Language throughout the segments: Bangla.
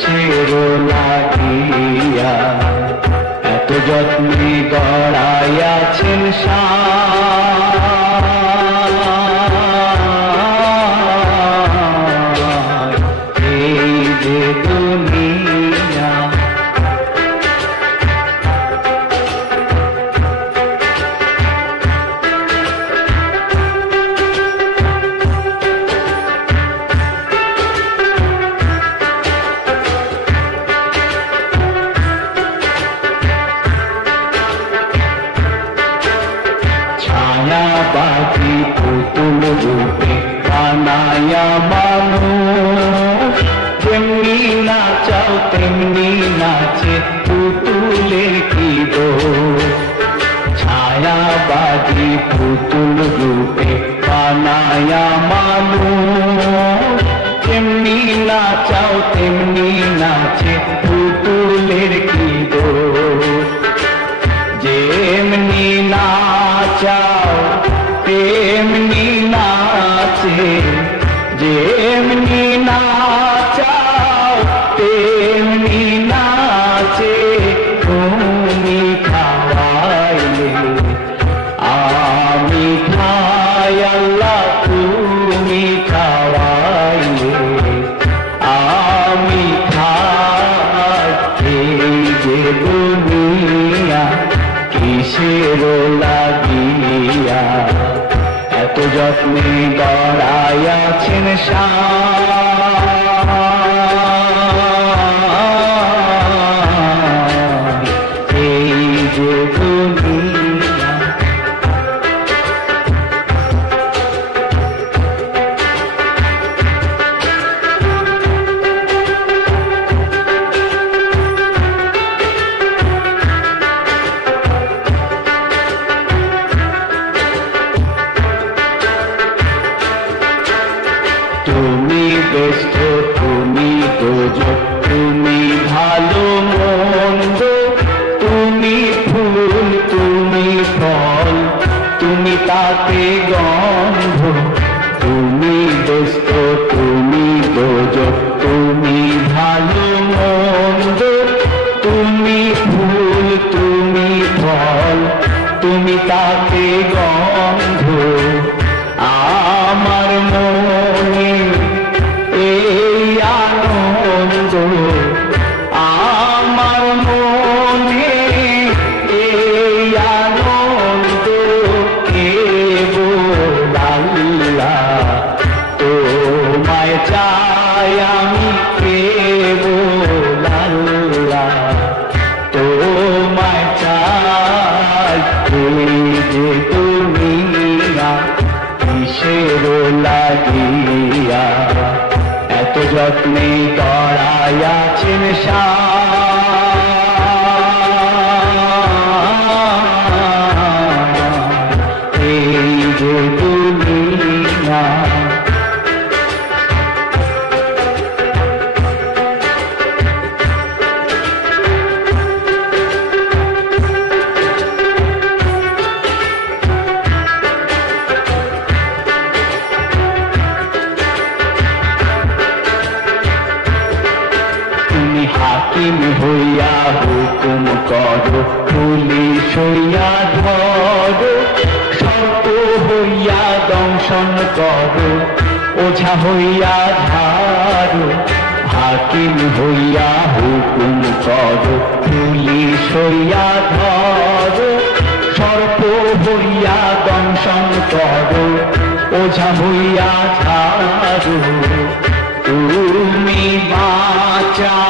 see it all. নাচে পুতুলের কি ছায়াবাদী পুতুল রূপে বানায়া মানুষ তেমনি নাচাও, তেমনি নাচে পুতুলের কি যেমনি নাচাও, তেমনি নাচে কিসের লাগিয়া এত যত্নে গড়াইয়াছেন সায়। তুমি ব্যস্ত তুমি দোজক তুমি ভালো মন্দ। তুমি ফুল তুমি ফল তুমি তাতে যত্নে গড়াইয়াছেন সায়। হাকিম হইয়া হুকুম করো পুলিশ হইয়া ধরো। সর্প হইয়া দংশন করো, ওঝা হইয়া ধারো। হাকিম হইয়া হুকুম করো পুলিশ হইয়া ধরো। সর্প হইয়া দংশন করো, ওঝা হইয়া ধারো। তুমি বাঁচাও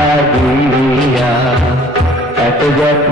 কিসের লাগিয়া এত যত্নে